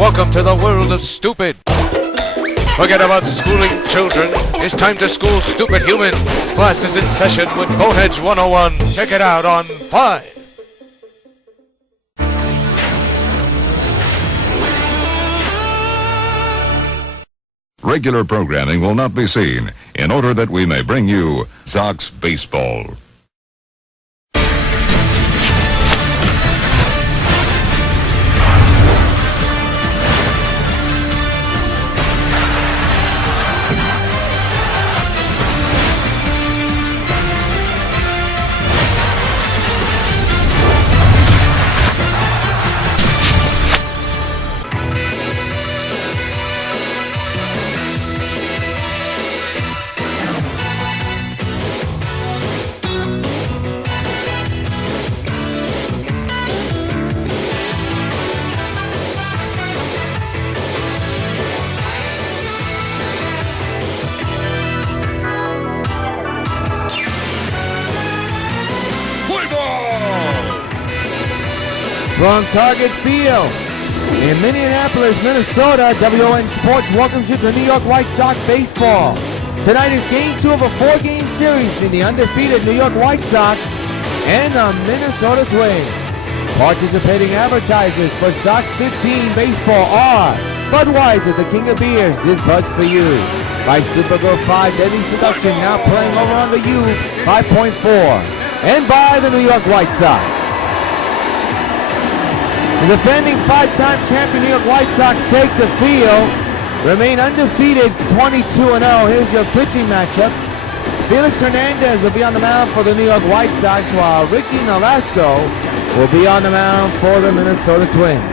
Welcome to the world of stupid. Forget about schooling children. It's time to school stupid humans. Class is in session with Boneheads 101. Check it out on 5. Regular programming will not be seen in order that we may bring you Sox Baseball. From Target Field in Minneapolis, Minnesota, WON Sports welcomes you to New York White Sox baseball. Tonight is Game 2 of a 4-game series in the undefeated New York White Sox and the Minnesota Twins. Participating advertisers for Sox 15 baseball are Budweiser, the king of beers, this Bud's for you. By Supergirl 5 Deadly Seduction, now playing over on the U 5.4. And by the New York White Sox. The defending 5-time champion New York White Sox take the field, remain undefeated 22-0. Here's your pitching matchup. Felix Hernandez will be on the mound for the New York White Sox, while Ricky Nolasco will be on the mound for the Minnesota Twins.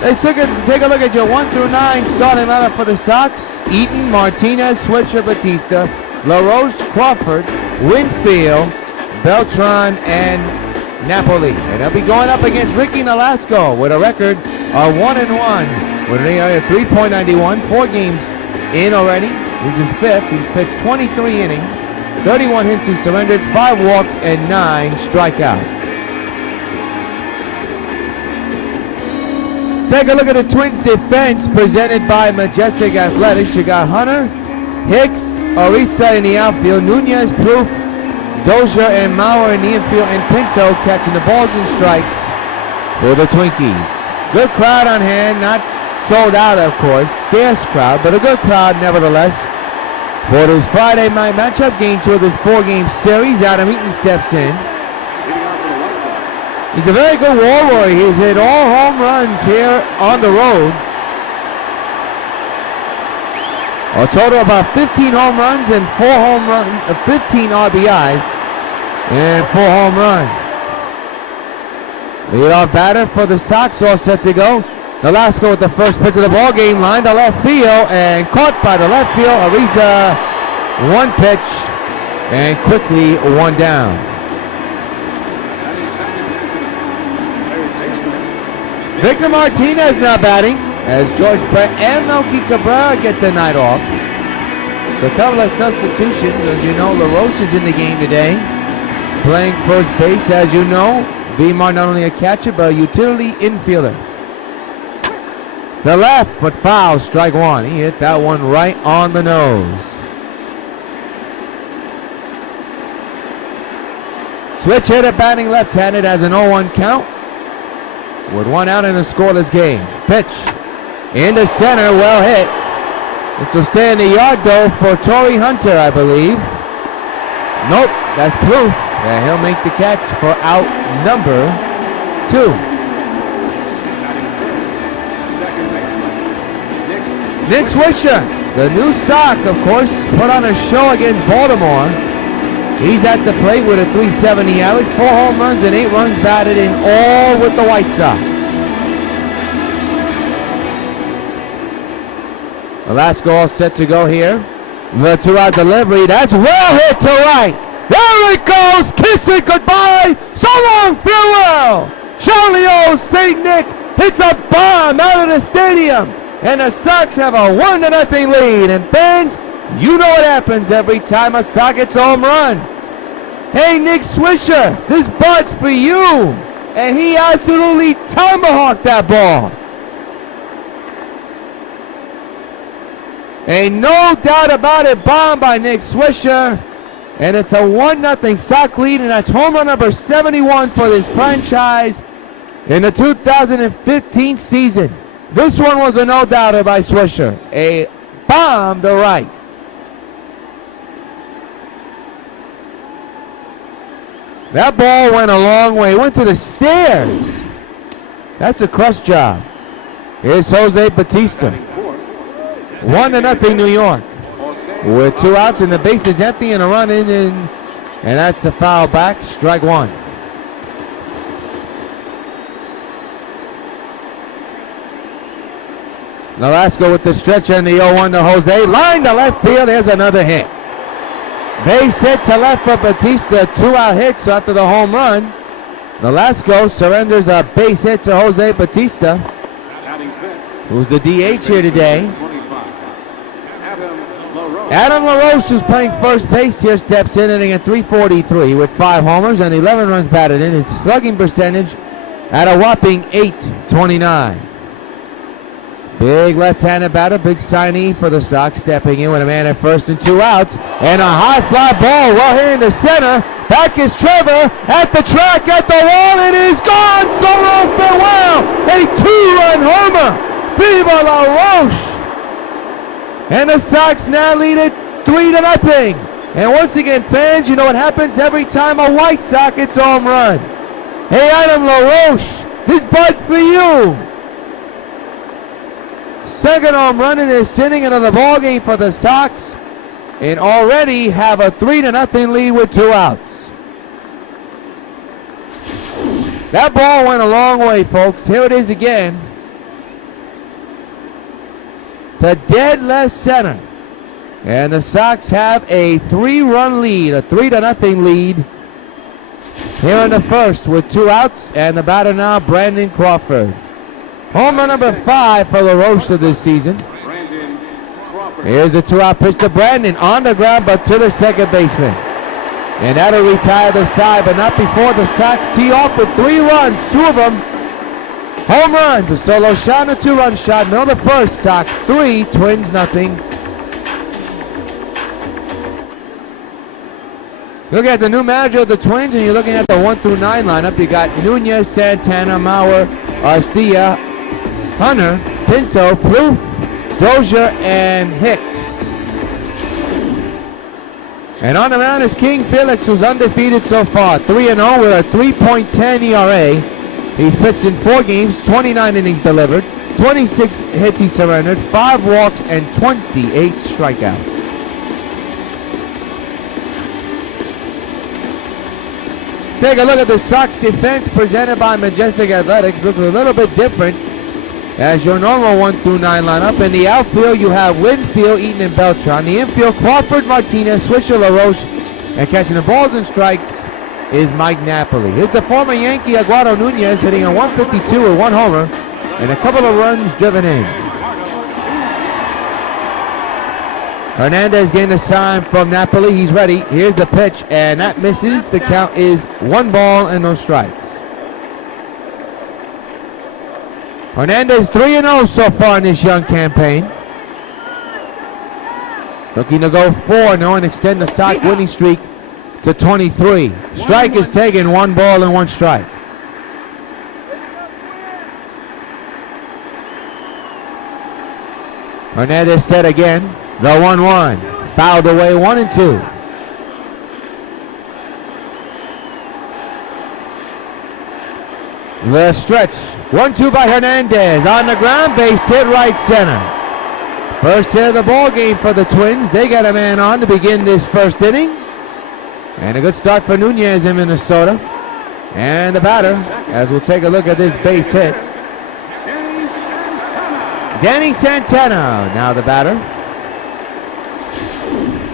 Let's take a look at your 1 through 9 starting lineup for the Sox. Eaton, Martinez, Switzer, Batista, LaRose, Crawford, Winfield, Beltran, and Napoli. And they'll be going up against Ricky Nolasco with a record of 1-1 with an ERA of 3.91, 4 games in already. This is 5th. He's pitched 23 innings, 31 hits he surrendered, 5 walks, and 9 strikeouts. Take a look at the Twins defense presented by Majestic Athletics. You got Hunter, Hicks, Orisa in the outfield, Nunez, Proof, Dozier and Mauer in the infield, and Pinto catching the balls and strikes for the Twinkies. Good crowd on hand, not sold out of course, scarce crowd, but a good crowd nevertheless. For this Friday night matchup, Game 2 of this 4-game series, Adam Eaton steps in. He's a very good wall warrior. He's hit all home runs here on the road. A total of about 15 home runs and 15 RBIs and 4 home runs. Leadoff batter for the Sox, all set to go. Nolasco with the first pitch of the ball game, line to left field and caught by the left field. Ariza, 1 pitch and quickly 1 down. Victor Martinez now batting as George Brett and Melky Cabrera get the night off. So a couple of substitutions. As you know, LaRoche is in the game today, playing first base. As you know, Vimar not only a catcher, but a utility infielder. To left, but foul, strike 1. He hit that one right on the nose. Switch hitter batting left-handed has an 0-1 count, with 1 out in a scoreless game. Pitch into center, well hit. This will stay in the yard though for Torrey Hunter, I believe. Nope, that's Proof that he'll make the catch for out number 2. Nick Swisher, the new Sox, of course, put on a show against Baltimore. He's at the plate with a .370 average, 4 home runs and 8 runs batted in, all with the White Sox. Nolasco all set to go here. The 2-out delivery, that's well hit to right. There it goes, kiss it goodbye. So long, farewell. Charlie O. St. Nick hits a bomb out of the stadium, and the Sox have a 1-0 lead. And fans, you know what happens every time a Sox gets a home run. Hey, Nick Swisher, this Bud's for you. and he absolutely tomahawked that ball. Ain't no doubt about it, bomb by Nick Swisher. And it's a 1-0 Sox lead, and that's home run number 71 for this franchise in the 2015 season. This one was a no-doubter by Swisher. A bomb to right. That ball went a long way. Went to the stairs. That's a crush job. Here's Jose Bautista. 1-0 New York. With 2 outs and the base is empty and a run in, and that's a foul back. Strike 1. Nolasco with the stretch and the 0-1 to Jose. Line to left field. There's another hit. Base hit to left for Bautista. 2-out hit, so after the home run, Nolasco surrenders a base hit to Jose Bautista, who's the DH here today. Adam LaRoche, who's playing first base here, steps in, hitting at .343 with 5 homers and 11 runs batted in. His slugging percentage at a whopping .829. Big left-handed batter, big signee for the Sox, stepping in with a man at first and 2 outs. And a high fly ball well hit into center. Back is Trevor at the track, at the wall. It is gone. So long, farewell. A 2-run homer. Viva La Roche. And the Sox now lead it 3-0. And once again, fans, you know what happens every time a White Sox hits a home run. Hey, Adam LaRoche, this bud's for you. Second home run in this inning into the ball game for the Sox, and already have a 3-0 lead with 2 outs. That ball went a long way, folks. Here it is again. To dead left center. And the Sox have a 3-run lead, a 3-0 lead here in the first with 2 outs, and the batter now, Brandon Crawford. Home run number 5 for LaRoche of this season. Here's the 2-out pitch to Brandon, on the ground but to the second baseman. And that'll retire the side, but not before the Sox tee off with 3 runs, 2 of them home runs. A solo shot and a 2-run shot. Middle of the first, Sox 3, Twins nothing. Look at the new manager of the Twins, and you're looking at the 1 through 9 lineup. You got Nunez, Santana, Mauer, Arcia, Hunter, Pinto, Plouffe, Dozier, and Hicks. And on the mound is King Felix, who's undefeated so far. 3-0 with a 3.10 ERA. He's pitched in 4 games, 29 innings delivered, 26 hits he surrendered, 5 walks, and 28 strikeouts. Take a look at the Sox defense presented by Majestic Athletics. Looks a little bit different as your normal 1 through 9 lineup. In the outfield, you have Winfield, Eaton, and Beltran. The infield, Crawford, Martinez, Swisher, LaRoche, and catching the balls and strikes is Mike Napoli. Here's the former Yankee, Eduardo Nunez, hitting a 152 with 1 homer and a couple of runs driven in. Hernandez getting a sign from Napoli. He's ready. Here's the pitch, and that misses. The count is 1 ball and no strikes. Hernandez 3-0 so far in this young campaign. Looking to go 4-0 and extend the Sox winning streak to 23. Strike is taken, 1 ball and 1 strike. Hernandez set again. The 1-1. Fouled away, 1 and 2. The stretch. 1-2 by Hernandez. On the ground, base hit right center. First hit of the ball game for the Twins. They got a man on to begin this first inning. And a good start for Nunez in Minnesota. And the batter, as we'll take a look at this base hit, Danny Santana, now the batter.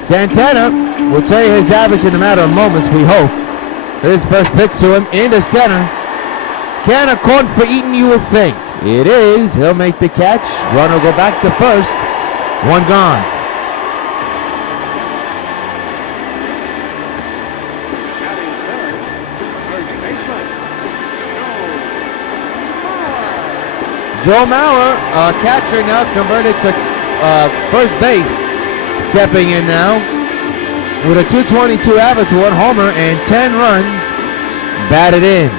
Santana will tell you his average in a matter of moments, we hope. His first pitch to him into center. Can account for Eaton, you would think. It is. He'll make the catch. Runner will go back to first. 1 gone. Joe Mauer, catcher now converted to first base. Stepping in now with a 222 average, 1 homer, and 10 runs batted in.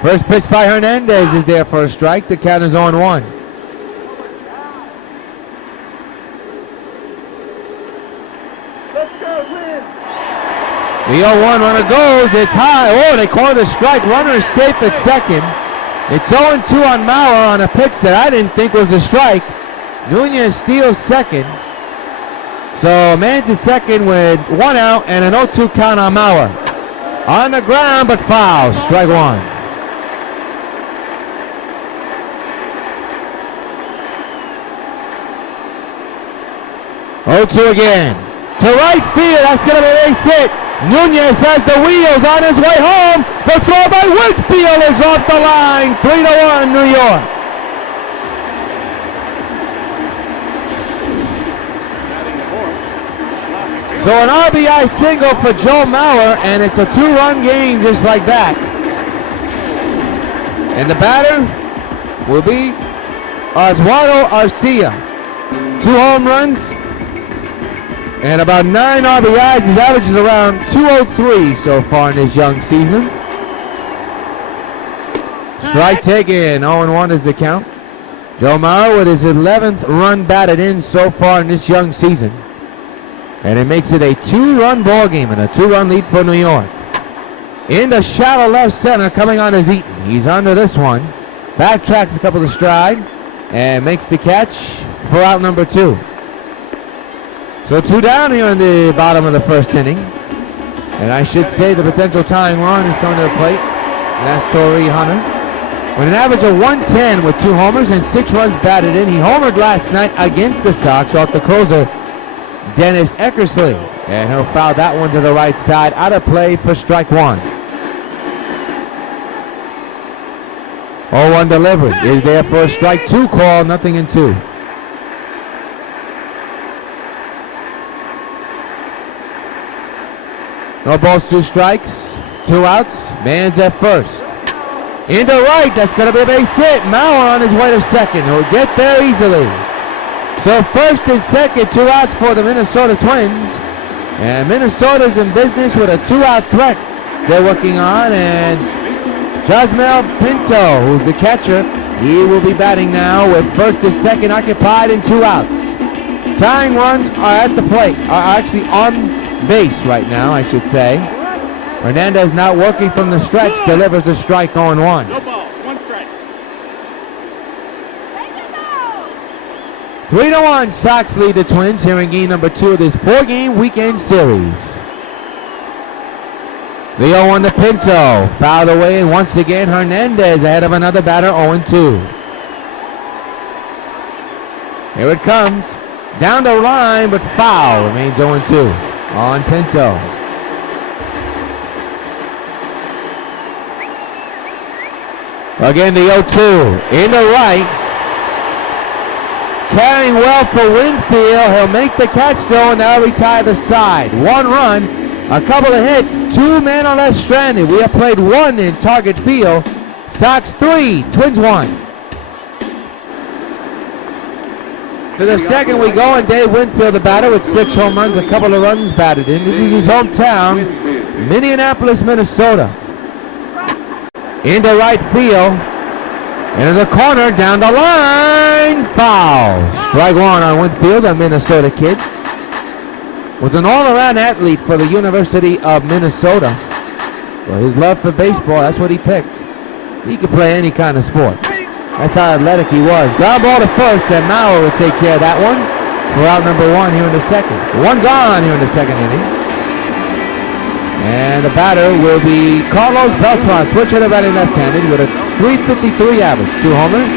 First pitch by Hernandez is there for a strike. The count is 0-1. The 0-1 runner goes. It's high. Oh, they call it a strike. Runner is safe at second. It's 0-2 on Mauer on a pitch that I didn't think was a strike. Nunez steals second. So man's is second with 1 out and an 0-2 count on Mauer. On the ground, but foul. Strike 1. Oh, 2 again. To right field. That's going to be a base hit. Nunez has the wheels on his way home. The throw by Whitfield is off the line. 3-1 New York. So an RBI single for Joe Mauer, and it's a 2-run game just like that. And the batter will be Oswaldo Arcia. 2 home runs and about 9 RBIs. His average is around 203 so far in his young season. Strike taken. 0-1 is the count. Joe Mauer with his 11th run batted in so far in this young season. And it makes it a 2-run ball game and a 2-run lead for New York. In the shallow left center, coming on is Eaton. He's under this one. Backtracks a couple of stride and makes the catch for out number 2. So 2 down here in the bottom of the first inning. And I should say the potential tying run is coming to the plate. And that's Torrey Hunter. With an average of 110 with 2 homers and 6 runs batted in. He homered last night against the Sox off the closer, Dennis Eckersley. And he'll foul that one to the right side. Out of play for strike 1. 0-1 delivery is there for a strike 2 call. Nothing in 2. No balls, 2 strikes, 2 outs. Man's at first. Into right, that's going to be a base hit. Mauer on his way to second. He'll get there easily. So first and second, 2 outs for the Minnesota Twins. And Minnesota's in business with a 2-out threat they're working on. And Josmel Pinto, who's the catcher, he will be batting now with first and second occupied and 2 outs. Tying runs are at the plate, are actually on base right now, I should say. Hernandez not working from the stretch, delivers a strike 0-1. No ball, 1 strike. 3-1, Sox lead the Twins here in game number 2 of this 4-game weekend series. The 0-1 to Pinto, fouled away, and once again Hernandez ahead of another batter, 0-2. Here it comes, down the line, but foul, remains 0-2 on Pinto. Again, the 0-2 into right. Carrying well for Winfield. He'll make the catch though, and now retire the side. 1 run, a couple of hits, 2 men are left stranded. We have played 1 in Target Field. Sox 3, Twins 1. To the second we go, and Dave Winfield, the batter, with 6 home runs, a couple of runs batted in. This is his hometown, Minneapolis, Minnesota. Into right field, into the corner, down the line, foul. Strike 1 on Winfield, a Minnesota kid. Was an all-around athlete for the University of Minnesota. Well, his love for baseball, that's what he picked. He could play any kind of sport. That's how athletic he was. Ground ball to first, and Mauer will take care of that one for out number 1 here in the second. 1 gone here in the second inning. And the batter will be Carlos Beltran, switcher to batting left-handed with a .353 average, 2 homers,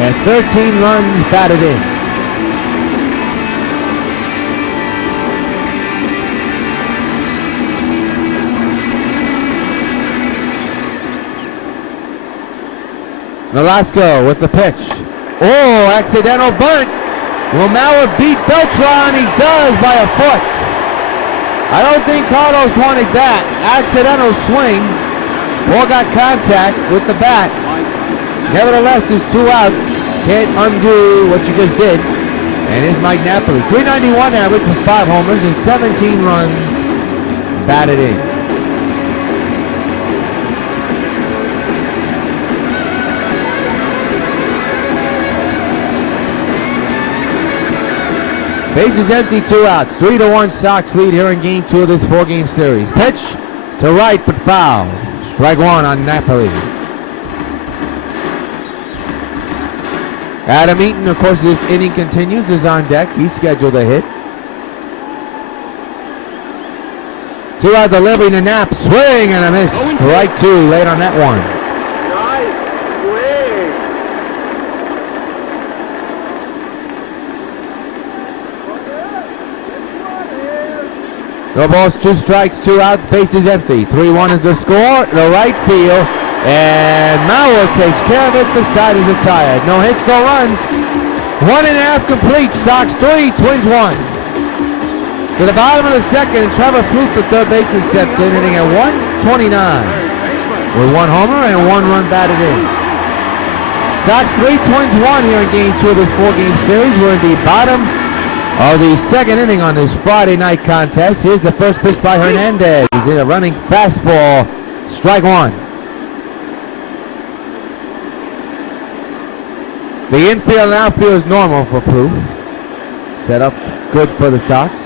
and 13 runs batted in. Nolasco with the pitch. Oh, accidental bunt. Will Mauer beat Beltran? He does by a foot. I don't think Carlos wanted that. Accidental swing. Ball got contact with the bat. Nevertheless, there's 2 outs. Can't undo what you just did. And here's Mike Napoli. 391 average with 5 homers and 17 runs batted in. Bases empty, 2 outs. 3-1 Sox lead here in game 2 of this 4-game series. Pitch to right, but foul. Strike 1 on Napoli. Adam Eaton, of course, this inning continues, is on deck. He's scheduled a hit. 2-out delivery to Knapp. Swing and a miss. Strike 2 late on that one. No balls, 2 strikes, 2 outs, bases empty. 3-1 is the score. The right field. And Mauer takes care of it. The side is retired. No hits, no runs. 1.5 complete. Sox 3, Twins 1. To the bottom of the second, Trevor Plouffe, the third baseman, steps in, hitting at 129 with 1 homer and 1 run batted in. Sox 3, Twins 1 here in game 2 of this 4-game series. We're in the bottom of the second inning on this Friday night contest. Here's the first pitch by Hernandez. He's in a running fastball. Strike 1. The infield and outfield is normal for Plouffe. Set up good for the Sox.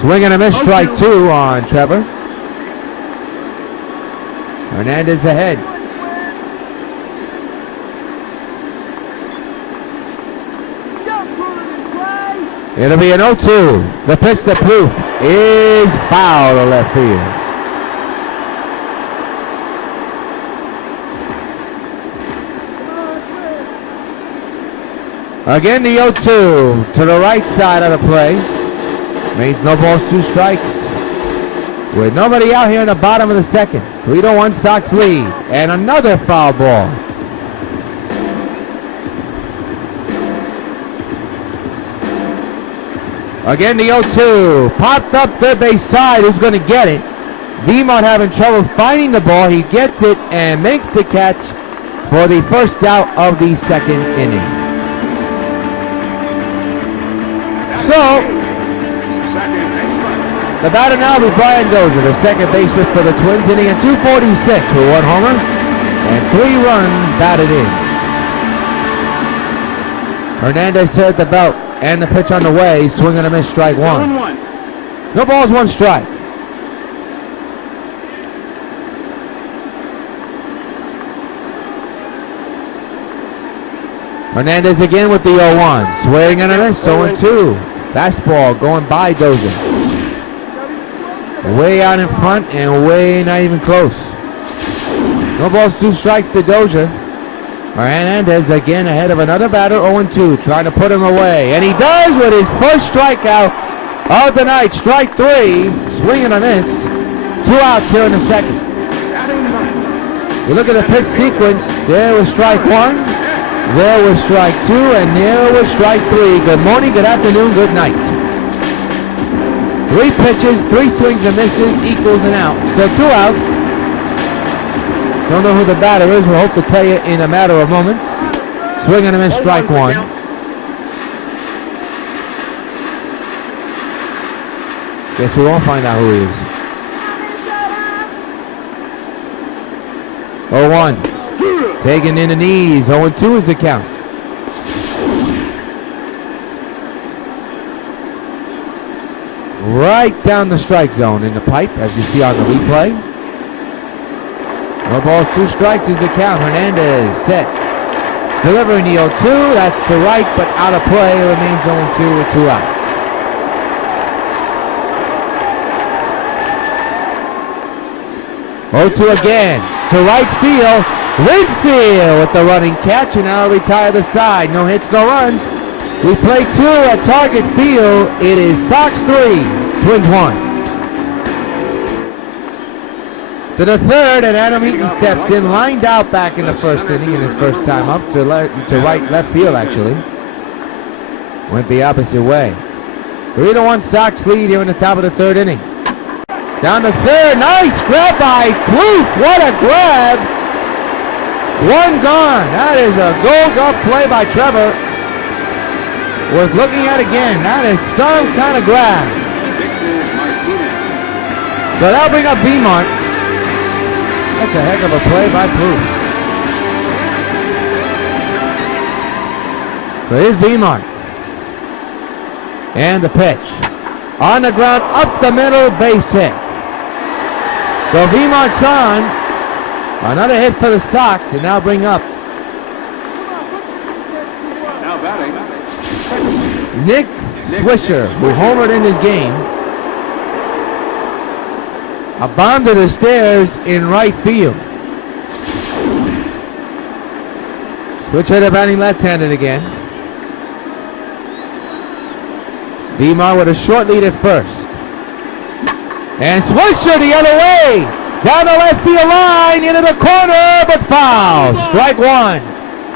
Swing and a miss, strike 2 on Trevor. Hernandez ahead. It'll be an 0-2. The pitch to Plouffe is foul to left field. Again, the 0-2 to the right side of the play. Means no balls, 2 strikes. With nobody out here in the bottom of the second. 3-1 Sox lead. And another foul ball. Again, the 0-2. Popped up third base side. Who's going to get it? Vemont having trouble finding the ball. He gets it and makes the catch for the first out of the second inning. So, the batter now will be Brian Dozier, the second baseman for the Twins, hitting at 246 with 1 homer and 3 runs batted in. Hernandez hit the belt and the pitch on the way, swing and a miss, strike 1. No balls, 1 strike. Hernandez again with the 0-1, swing and a miss, 0-2. Fastball going by Dozier. Way out in front and way not even close. No balls, 2 strikes to Dozier. Hernandez again ahead of another batter, 0-2, trying to put him away. And he does with his first strikeout of the night, strike 3. Swing and a miss. 2 outs here in the second. You look at the pitch sequence, there was strike 1. There was strike 2, and there was strike 3. Good morning, good afternoon, good night. 3 pitches, 3 swings and misses equals an out. So 2 outs. Don't know who the batter is. We'll hope to tell you in a matter of moments. Swing and a miss, strike 1. Guess we won't find out who he is. 0-1. Taken in the knees. 0-2 is the count. Right down the strike zone in the pipe, as you see on the replay. No balls, 2 strikes is the count. Hernandez set. Delivering the 0-2. That's to right, but out of play. It remains 0-2 with 2 outs. Oh, 2 again. To right field. Winfield with the running catch, and now retire the side. No hits, no runs. We play 2 at Target Field. It is Sox 3, Twins 1. To the third, and Adam Eaton steps in, lined out back in the first inning in his first time up to right left field, actually. Went the opposite way. 3-1 Sox lead here in the top of the third inning. Down the third, nice grab by Plouffe. What a grab! One gone. That is a gold-up play by Trevor. Worth looking at again. That is some kind of grab. So that'll bring up B-Mark. That's a heck of a play by Proof. So here's B-Mark. And the pitch. On the ground, up the middle, base hit. So B-Mark's on. Another hit for the Sox, and now bring up Now batting. Nick Swisher, who homered in this game. A bomb to the stairs in right field. Swisher to batting left-handed again. B-Mark with a short lead at first. And Swisher the other way. Down the left field line, into the corner, but foul. Strike one.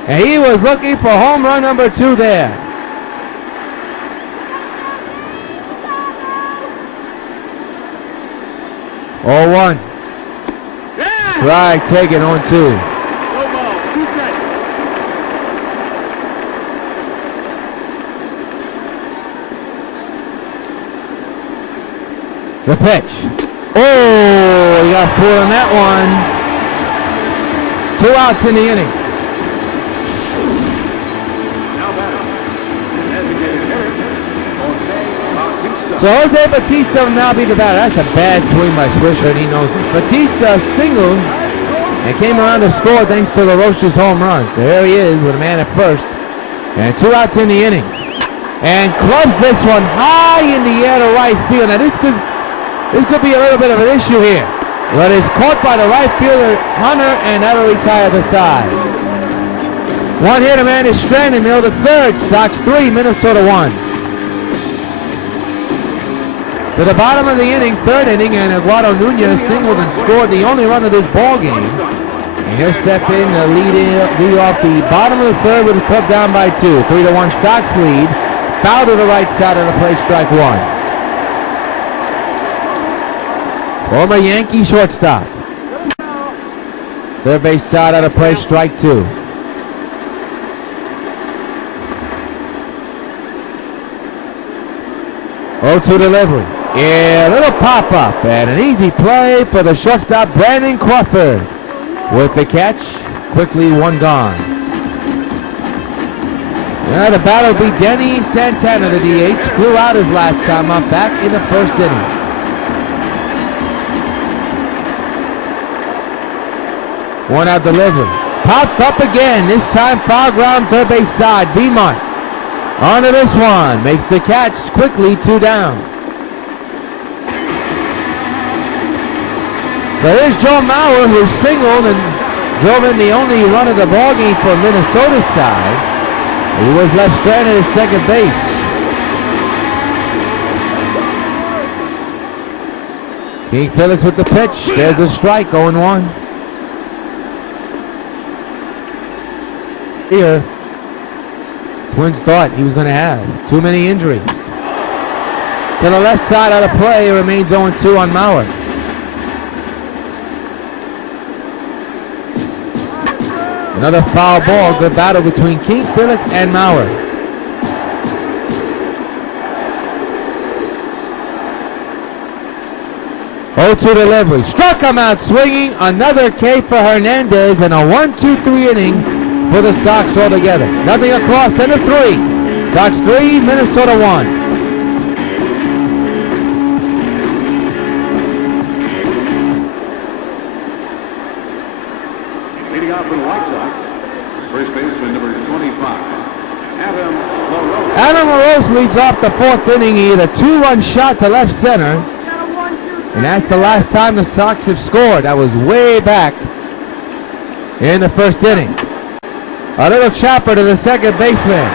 And he was looking for home run number 2 there. Oh, 1. Strike taken on 2. The pitch. Oh, he got fooled on that one. 2 outs in the inning. So Jose Batista will now be the batter. That's a bad swing by Swisher, and he knows it. Batista singled and came around to score thanks to LaRoche's home run. So there he is with a man at first. And 2 outs in the inning. And clubs this one high in the air to right field. Now this could be a little bit of an issue here. But it's caught by the right fielder, Hunter, and that'll retire the side. One hitter man is stranded, middle to third. Sox 3, Minnesota 1. To the bottom of the inning, third inning, and Eduardo Nunez singled and scored the only run of this ball game. And he'll step in to lead off the bottom of the third with the club down by 2. 3-1 Sox lead. Foul to the right side of the plate, strike 1. Former Yankee shortstop. Third base side out of play, strike 2. Oh, 2 delivery. Yeah, a little pop-up and an easy play for the shortstop, Brandon Crawford. With the catch, quickly 1 gone. Now the battle will be Denny Santana, the DH. Flew out his last time up, back in the first inning. One out delivery. Popped up again, this time foul ground, third base side, B-Mark. On to this one, makes the catch quickly, 2 down. So here's Joe Mauer, who singled and drove in the only run of the ballgame for Minnesota's side. He was left stranded at second base. King Felix with the pitch. There's a strike, 0-1. Here, Twins thought he was going to have too many injuries. To the left side out of play, it remains 0-2 on Mauer. Another foul ball. Good battle between King Felix and Mauer. Oh, 2 delivery. Struck him out swinging. Another K for Hernandez and a 1-2-3 inning for the Sox altogether. Nothing across, center 3. Sox 3, Minnesota 1. Leading off for the White Sox, first baseman number 25, Adam LaRose. Adam LaRose leads off the 4th inning. He hit a 2-run shot to left center. And that's the last time the Sox have scored. That was way back in the first inning. A little chopper to the second baseman.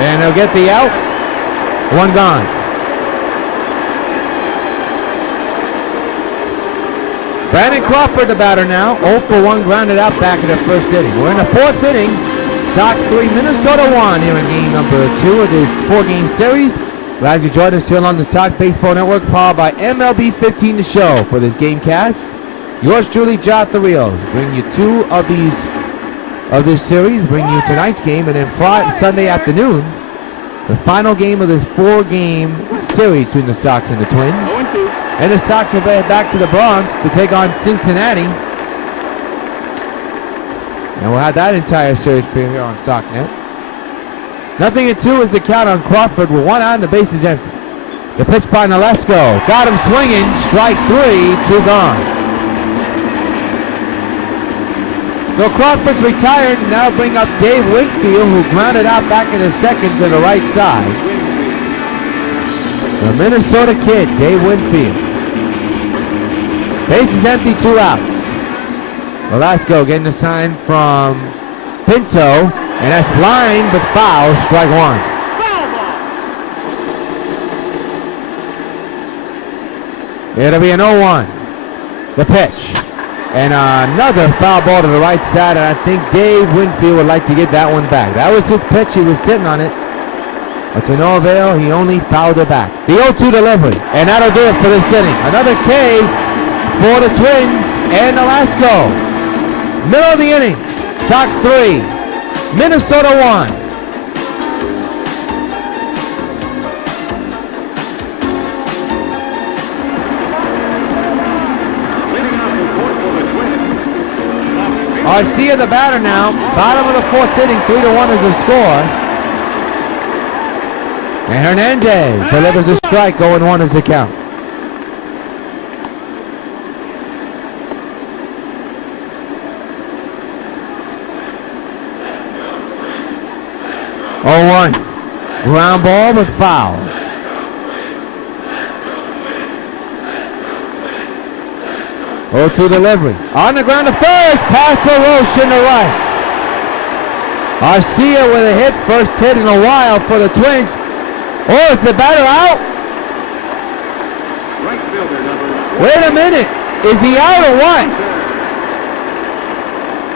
And he'll get the out. 1 gone. Brandon Crawford, the batter now. 0 for 1 grounded out back in the first inning. We're in the 4th inning. Sox 3, Minnesota 1 here in game number 2 of this 4-game series. Glad you joined us here on the Sox Baseball Network, powered by MLB 15 The Show for this Gamecast. Yours truly, Jonathan Rios, bring you 2 of these of this series, bring you tonight's game, and then Sunday afternoon, the final game of this 4-game series between the Sox and the Twins. And the Sox will head back to the Bronx to take on Cincinnati. And we'll have that entire series for you here on SockNet. 0-2 is the count on Crawford with 1 out and the bases empty. The pitch by Nolesko. Got him swinging. Strike 3, 2 gone. So Crawford's retired. Now bring up Dave Winfield, who grounded out back in the second to the right side. The Minnesota kid, Dave Winfield. Bases empty, 2 outs. Velasco getting a sign from Pinto, and that's lined but foul, strike 1. It'll be an 0-1. The pitch. And another foul ball to the right side, and I think Dave Winfield would like to get that one back. That was his pitch. He was sitting on it. But to no avail, he only fouled it back. The 0-2 delivery, and that'll do it for this inning. Another K for the Twins and Nolesko. Middle of the inning, Sox 3, Minnesota 1. Garcia the batter now. Bottom of the 4th inning, 3-1 is the score. And Hernandez delivers a strike, 0-1 is the count. Ground ball but foul. To delivery. On the ground to first. Pass LaRoche in the right. Garcia with a hit. First hit in a while for the Twins. Oh, is the batter out? Right fielder number. Wait a minute. Is he out or what?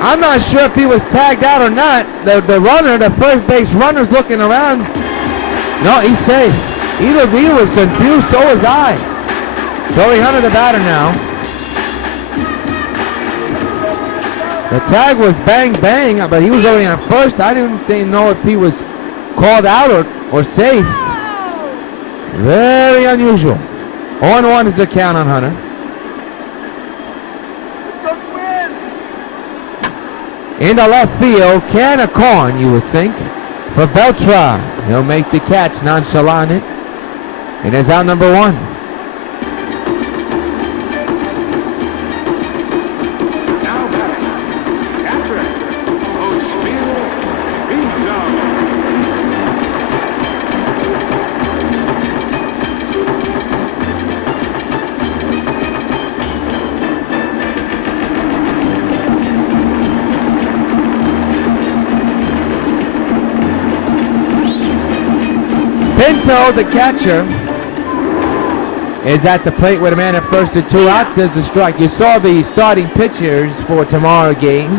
I'm not sure if he was tagged out or not. The runner, the first base runner's looking around. No, he's safe. Either he was confused, so was I. Joey Hunter the batter now. The tag was bang bang, but he was already on first. I didn't know if he was called out or safe. Very unusual. 0-1 is the count on Hunter. Into left field, can of corn, you would think, for Beltran. He'll make the catch, nonchalant it. And it's out number 1. Now batting. Catcher. Pinto, the catcher, is at the plate with a man at first and 2 outs. There's a strike. You saw the starting pitchers for tomorrow's game.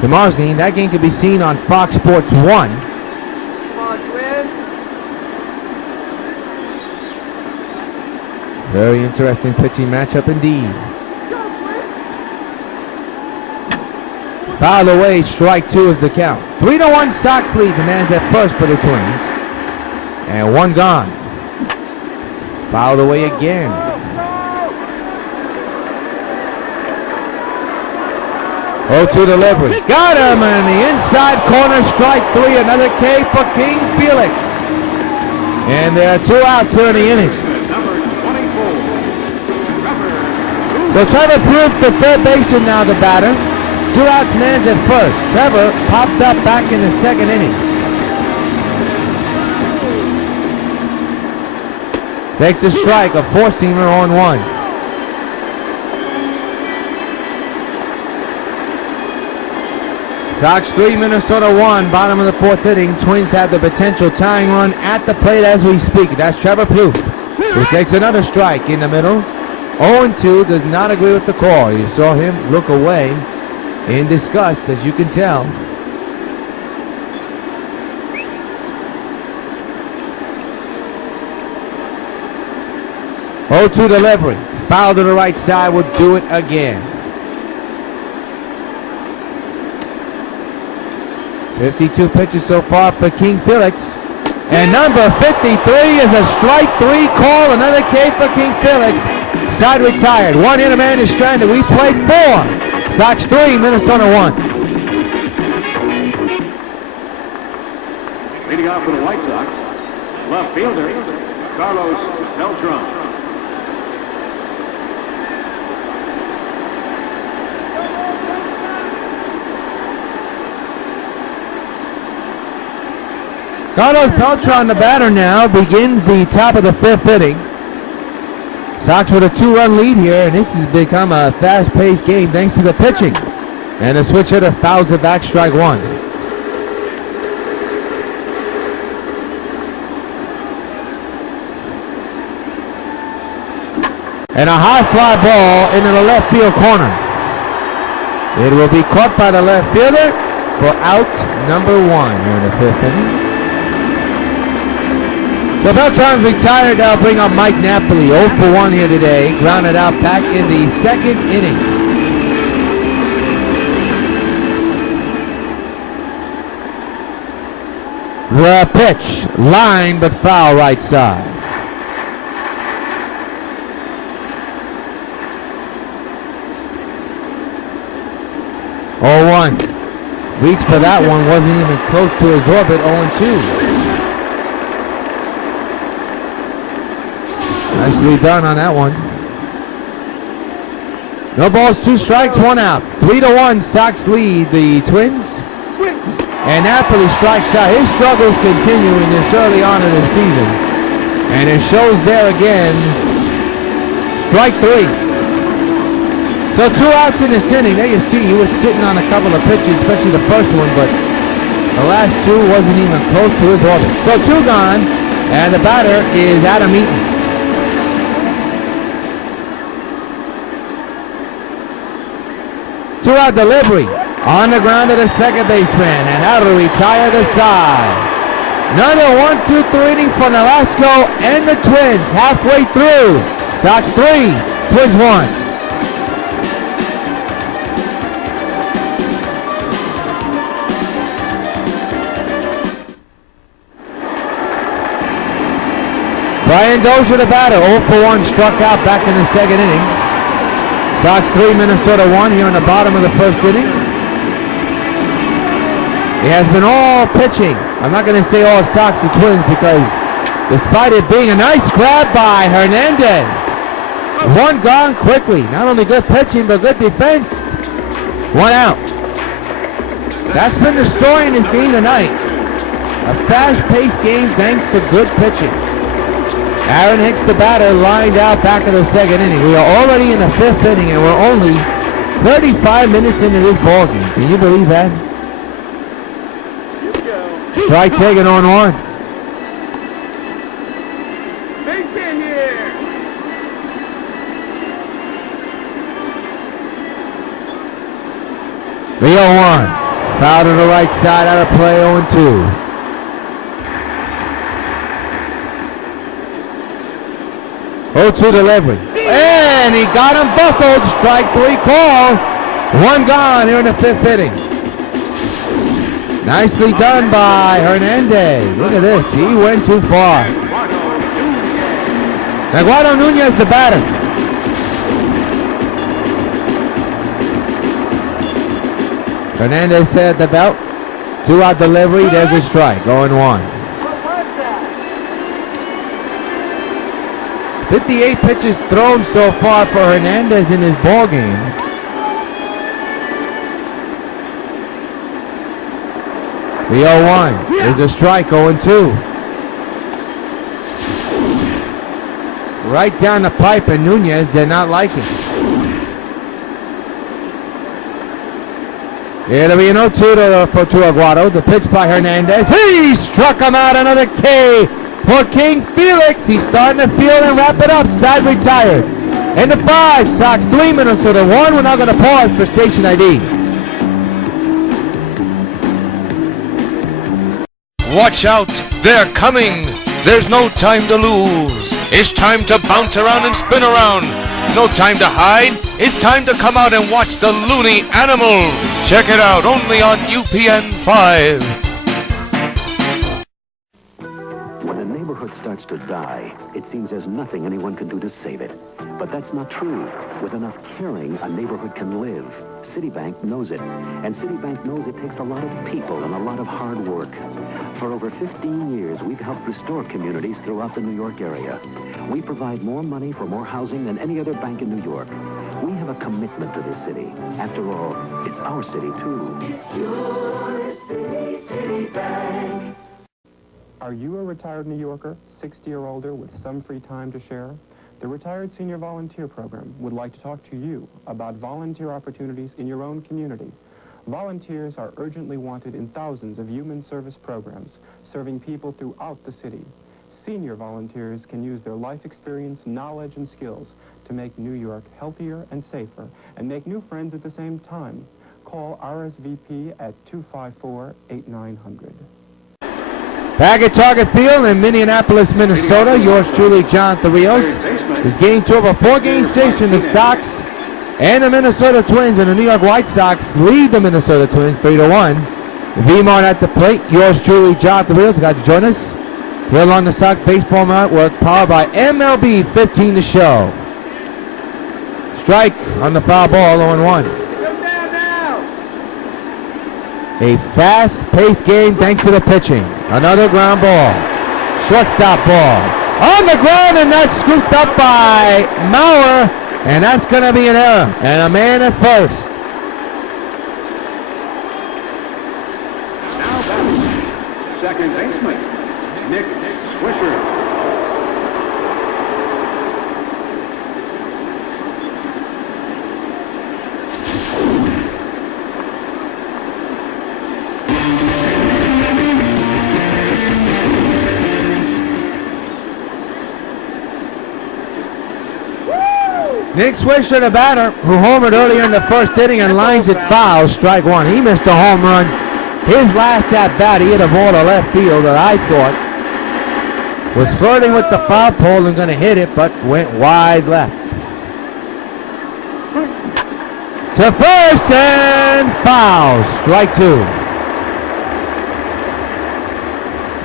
That game can be seen on Fox Sports 1. Come on, Twins. Very interesting pitching matchup indeed. Foul away, strike 2 is the count. 3-1 Sox lead. The man's at first for the Twins. And 1 gone. Fouled away again. To delivery. Got him in the inside corner. Strike 3. Another K for King Felix. And there are 2 outs here in the inning. So Trevor Proof, the third baseman now, the batter. 2 outs, man's at first. Trevor popped up back in the second inning. Takes a strike, a 4-seamer on 1. Sox 3, Minnesota 1, bottom of the 4th inning. Twins have the potential tying run at the plate as we speak. That's Trevor Plouffe, who takes another strike in the middle. 0-2, does not agree with the call. You saw him look away in disgust, as you can tell. To delivery. Foul to the right side will do it again. 52 pitches so far for King Felix. And number 53 is a strike 3 call. Another K for King Felix. Side retired. One hitter man is stranded. We played 4. Sox 3, Minnesota 1. Leading off for the White Sox, left fielder, Carlos Beltran. Carlos Beltran, the batter now, begins the top of the 5th inning. Sox with a 2-run lead here, and this has become a fast-paced game thanks to the pitching. And the switch hitter fouls it back, strike 1. And a high fly ball into the left field corner. It will be caught by the left fielder for out number 1 here in the 5th inning. So Beltran's retired. Now bring up Mike Napoli. 0 for 1 here today. Grounded out back in the 2nd inning. The pitch, line but foul right side. 0-1. Reached for that one, wasn't even close to his orbit. 0-2. Nicely done on that one. No balls, 2 strikes, 1 out. 3-1, Sox lead the Twins. And Napoli strikes out. His struggles continue in this early on in the season. And it shows there again. Strike 3. So 2 outs in this inning. There you see he was sitting on a couple of pitches, especially the first one, but the last 2 wasn't even close to his orbit. So 2 gone, and the batter is Adam Eaton. Two-out delivery on the ground to the second baseman, and how to retire the side. Another 1-2-3 inning for Nolasco and the Twins halfway through. Sox 3, Twins 1. Brian Dozier, the batter, 0 for 1, struck out back in the 2nd inning. Sox 3, Minnesota 1 here in the bottom of the 1st inning. It has been all pitching. I'm not going to say all Sox or Twins because despite it being a nice grab by Hernandez, 1 gone quickly. Not only good pitching, but good defense. 1 out. That's been the story in this game tonight. A fast-paced game thanks to good pitching. Aaron Hicks, the batter, lined out back in the 2nd inning. We are already in the 5th inning, and we're only 35 minutes into this ballgame. Can you believe that? Strike taken on 1. Base hit here. The 0-1. Foul to the right side, out of play, 0-2. 0-2 delivery. And he got him buckled. Strike 3 call. 1 gone here in the 5th inning. Nicely done by Hernandez. Look at this. He went too far. Eduardo Nunez, the batter. Hernandez set at the belt. 2-out delivery. There's a strike. 0-1. 58 pitches thrown so far for Hernandez in this ball game. The 0-1 is a strike, 0-2. Right down the pipe, and Nunez did not like it. It'll be an 0-2 to Aguado. The pitch by Hernandez. He struck him out. Another K for King Felix. He's starting to feel and wrap it up. Side retired. And the 5, Sox 3 minutes to the 1. We're now going to pause for station ID. Watch out, they're coming. There's no time to lose. It's time to bounce around and spin around. No time to hide. It's time to come out and watch the Looney Animals. Check it out only on UPN 5. When a neighborhood starts to die, it seems there's nothing anyone can do to save it. But that's not true. With enough caring, a neighborhood can live. Citibank knows it. And Citibank knows it takes a lot of people and a lot of hard work. For over 15 years, we've helped restore communities throughout the New York area. We provide more money for more housing than any other bank in New York. We have a commitment to this city. After all, it's our city, too. It's your city, Citibank. Are you a retired New Yorker, 60 or older, with some free time to share? The Retired Senior Volunteer Program would like to talk to you about volunteer opportunities in your own community. Volunteers are urgently wanted in thousands of human service programs, serving people throughout the city. Senior volunteers can use their life experience, knowledge, and skills to make New York healthier and safer, and make new friends at the same time. Call RSVP at 254-8900. Back at Target Field in Minneapolis, Minnesota, yours truly, Jonathan Rios. This game 2 of a 4-game series in the Sox and the Minnesota Twins, and the New York White Sox lead the Minnesota Twins 3-1. V-Mart at the plate, yours truly, Jonathan Rios. Got to join us here along the Sox Baseball Network, powered by MLB 15 to show. Strike on the foul ball, 0-1. A fast-paced game thanks to the pitching. Another ground ball. Shortstop ball. On the ground, and that's scooped up by Mauer, and that's going to be an error. And a man at first. Now batting, second baseman, Nick Swisher. Nick Swisher, the batter, who homered earlier in the first inning and lines it foul, strike one. He missed a home run. His last at-bat, he hit a ball to left field that I thought was flirting with the foul pole and going to hit it, but went wide left. To first and foul, strike two.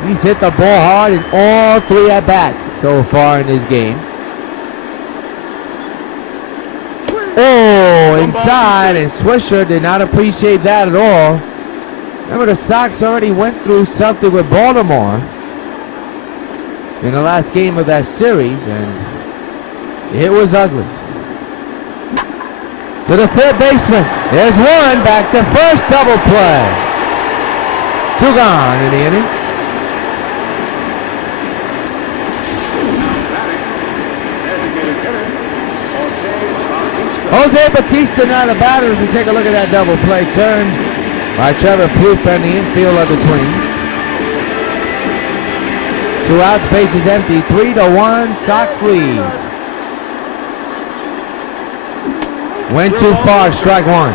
He's hit the ball hard in all 3 at-bats so far in this game. Oh, inside, and Swisher did not appreciate that at all. Remember, the Sox already went through something with Baltimore in the last game of that series, and it was ugly. To the third baseman. There's one, back to first, double play. 2 gone in the inning. Jose Bautista now the batter as we take a look at that double play turn by Trevor Plouffe and the infield of the Twins. 2 outs, bases empty, 3-1, Sox lead. Went too far, strike one.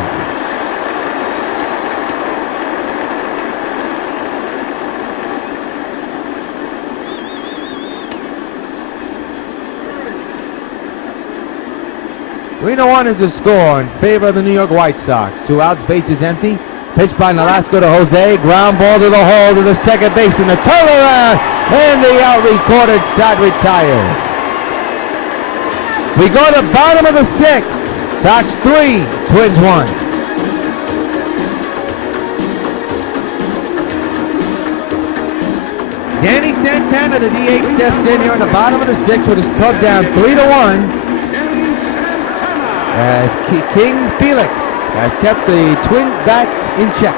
One is the score in favor of the New York White Sox. 2 outs, bases empty. Pitch by Nolasco to Jose. Ground ball to the hole to the second baseman. The turnaround and the out recorded side retired. We go to bottom of the 6th. Sox 3, Twins 1. Danny Santana, the DH, steps in here on the bottom of the 6th with his club down 3-1. As King Felix has kept the Twin bats in check.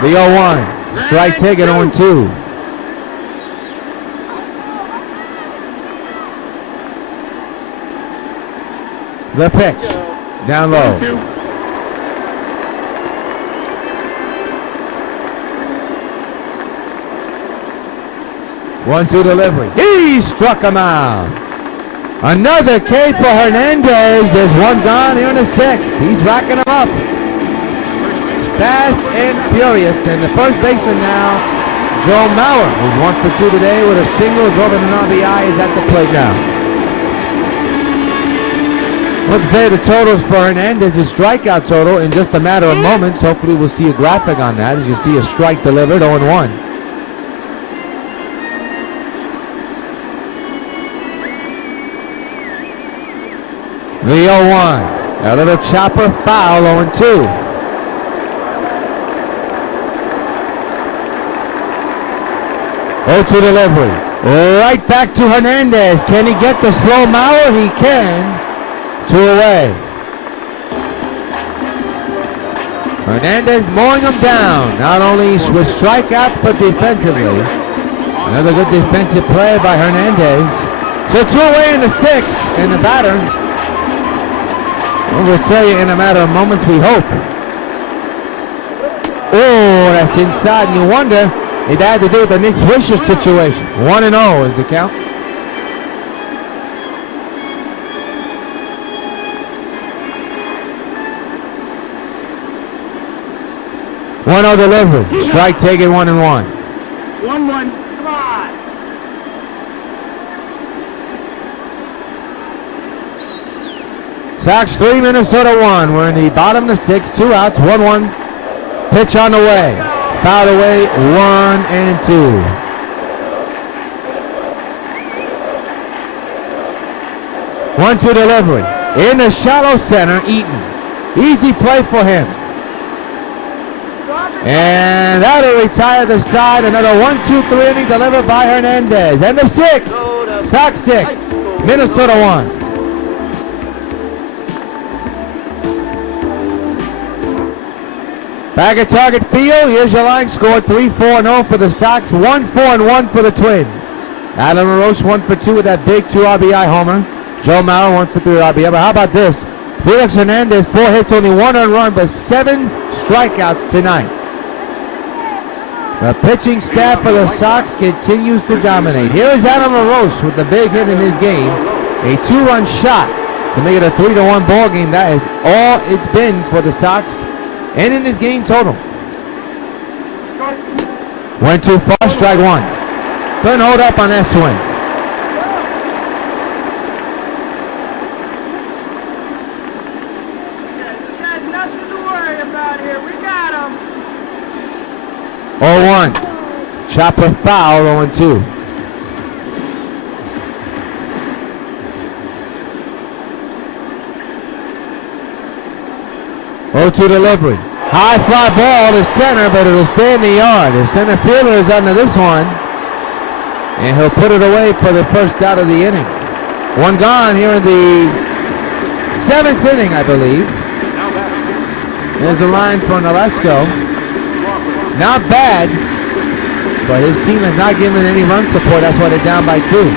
The 0-1. Strike taken, 0-2. The pitch. Down low. 1-2 delivery. He struck him out. Another K for Hernandez. There's 1 gone here in the 6th. He's racking them up. Fast and furious. And the first baseman now Joe Mauer, who's 1 for 2 today with a single, drove in an RBI, is at the plate now. Let's say the totals for Hernandez's strikeout total in just a matter of moments. Hopefully we'll see a graphic on that as you see a strike delivered, 0-1. The 0-1. A little chopper foul, 0-2. To delivery. Right back to Hernandez. Can he get the slow Mauer? He can. 2 away. Hernandez mowing him down, not only with strikeouts but defensively. Another good defensive play by Hernandez. So 2 away in the 6th, and the batter, we'll tell you in a matter of moments, we hope. Oh, that's inside, and you wonder if that had to do with the Nick Swisher situation. 1-0 is the count. One-0 delivery. Strike taken, 1-1. 1-1. Come on. Sox 3, Minnesota 1. We're in the bottom of the 6th. 2 outs, 1-1. Pitch on the way. Fouled away, 1-2. One-two delivery. In the shallow center, Eaton. Easy play for him. And that'll retire the side. Another 1-2-3 inning delivered by Hernandez. And the 6th. Sox 6. Minnesota 1. Back at Target Field, here's your line score, 3-4-0 for the Sox, 1-4-1 for the Twins. Adam LaRoche 1 for 2 with that big 2 RBI homer. Joe Mauer 1 for 3 RBI. But how about this? Felix Hernandez, 4 hits, only 1 earned run, but 7 strikeouts tonight. The pitching staff of the Sox continues to dominate. Here is Adam LaRoche with the big hit in his game. A 2-run shot to make it a 3-1 ball game. That is all it's been for the Sox. And in his game total. Went too far, strike 1. Couldn't hold up on that swing. Got nothing to worry about here. We got him. 0-1. Chopper foul, 0-2. To delivery. High fly ball to center, but it'll stay in the yard. The center fielder is under this one, and he'll put it away for the first out of the inning. 1 gone here in the 7th inning, I believe. There's the line for Nolasco. Not bad, but his team has not given any run support. That's why they're down by 2.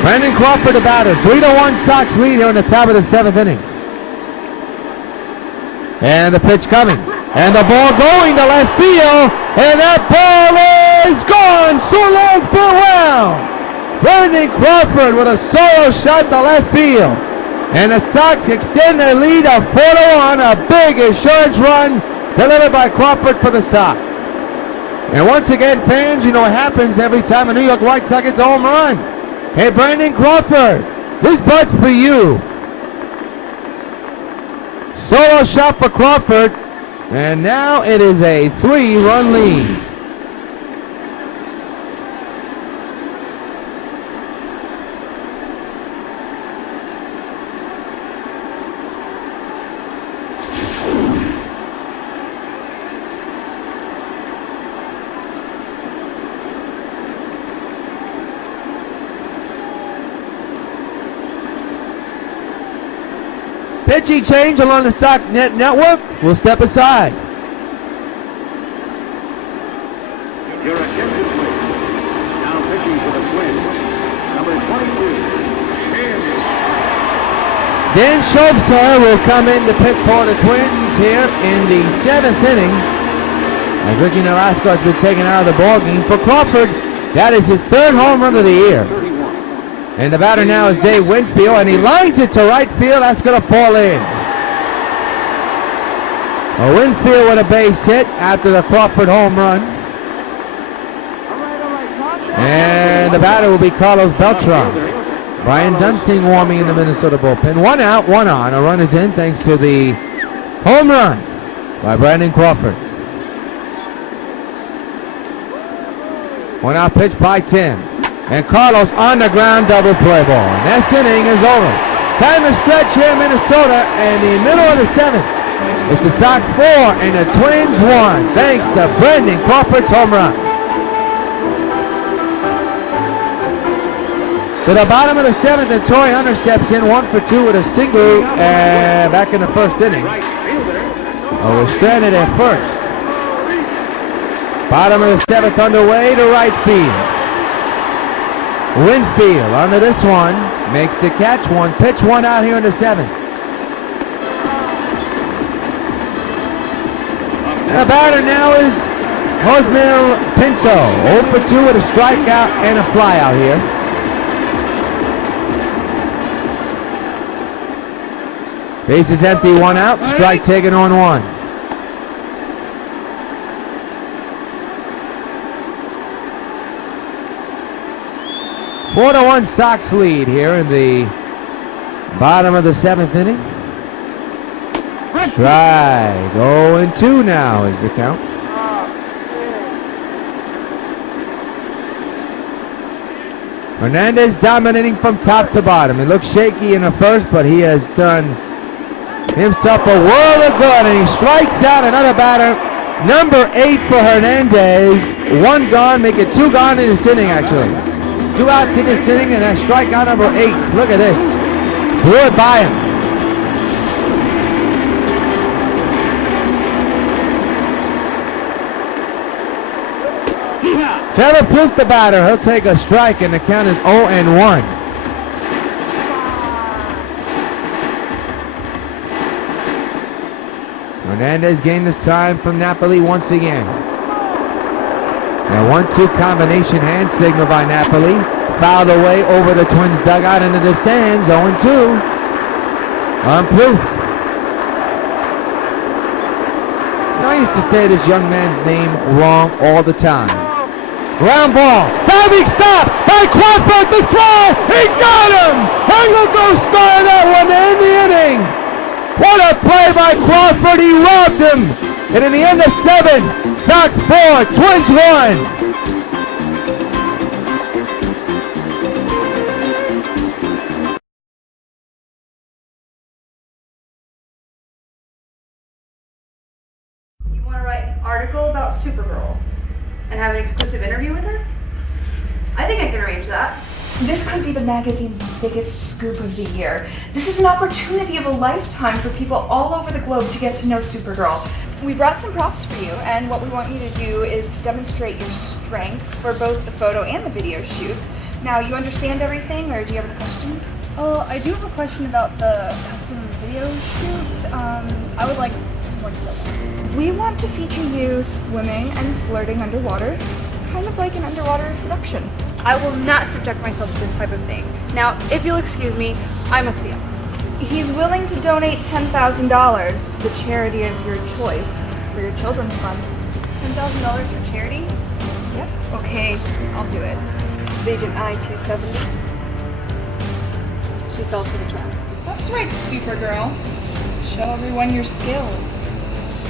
Brandon Crawford, the batter. 3-1 Sox lead here in the top of the 7th inning. And the pitch coming. And the ball going to left field. And that ball is gone. So long, farewell. Brandon Crawford with a solo shot to left field. And the Sox extend their lead of 4-1. A big insurance run delivered by Crawford for the Sox. And once again, fans, you know what happens every time a New York White Sox gets a home run. Hey, Brandon Crawford, this butt's for you. Solo shot for Crawford, and now it is a 3-run lead. Pitching change along the Sox network. We'll step aside. Your attention, please. Now pitching for the Twins, number 22. Dan Schultzer will come in to pitch for the Twins here in the 7th inning. As Ricky Nolasco has been taken out of the ballgame. For Crawford, that is his 3rd home run of the year. And the batter now is Dave Winfield, and he lines it to right field. That's going to fall in. Winfield with a base hit after the Crawford home run. And the batter will be Carlos Beltran. Brian Dunsing warming in the Minnesota bullpen. 1 out, 1 on. A run is in thanks to the home run by Brandon Crawford. 1 out pitch by Tim. And Carlos on the ground, double play ball. And this inning is over. Time to stretch here in Minnesota in the middle of the 7th. It's the Sox 4 and the Twins 1, thanks to Brandon Crawford's home run. To the bottom of the 7th, and Torrey Hunter steps in 1 for 2 with a single back in the first inning. Oh, we're stranded at first. Bottom of the 7th underway to right field. Winfield onto this one, makes the catch, 1 pitch, 1 out here in the 7th. And the batter now is Josmel Pinto, 0 for 2 with a strikeout and a flyout here. Base is empty, 1 out, strike taken on 1. Four to 1 Sox lead here in the bottom of the 7th inning. Strike, 0-2 now is the count. Hernandez dominating from top to bottom. It looks shaky in the first, but he has done himself a world of good, and he strikes out another batter. Number 8 for Hernandez. 1 gone, make it 2 gone in this inning actually. 2 outs in this inning, and that strikeout number 8. Look at this. Blew it by him. Trevor Plouffe the batter. He'll take a strike, and the count is 0-1. Hernandez gained this time from Napoli once again. And 1-2 combination hand signal by Napoli. Fouled away over the Twins dugout into the stands. 0-2 on Plouffe. I used to say this young man's name wrong all the time. Ground ball. Diving stop by Crawford. The throw. He got him. Hengel goes star that one to end the inning. What a play by Crawford. He robbed him. And in the end of 7, Sox 4, Twins 1. You want to write an article about Supergirl and have an exclusive interview with her? I think I can arrange that. This could be the magazine's biggest scoop of the year. This is an opportunity of a lifetime for people all over the globe to get to know Supergirl. We brought some props for you, and what we want you to do is to demonstrate your strength for both the photo and the video shoot. Now, you understand everything, or do you have any questions? Oh, I do have a question about the custom video shoot. I would like some more details. We want to feature you swimming and flirting underwater, kind of like an underwater seduction. I will not subject myself to this type of thing. Now, if you'll excuse me, I must be up. He's willing to donate $10,000 to the charity of your choice for your children's fund. $10,000 for charity? Yep. Okay, I'll do it. It's Agent I-270. She fell for the trap. That's right, Supergirl. Show everyone your skills.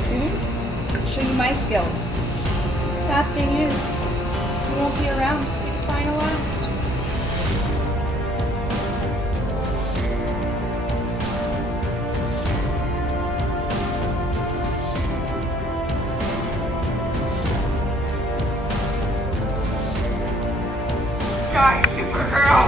I'll show you my skills. Sad thing is, you won't be around to see the final act. Die, Supergirl!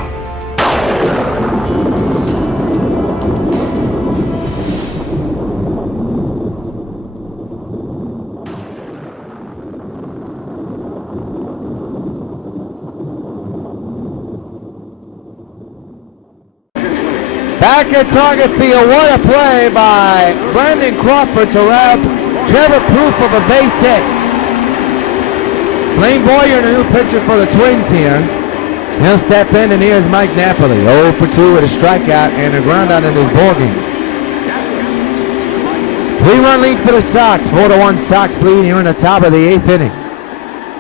Back at target field, what a play by Brandon Crawford to rob Trevor Plouffe of a base hit. Blaine Boyer, the new pitcher for the Twins here. He'll step in, and here's Mike Napoli. 0 for 2 with a strikeout and a ground out in his ball game. 3-run lead for the Sox. 4-1 Sox lead here in the top of the 8th inning.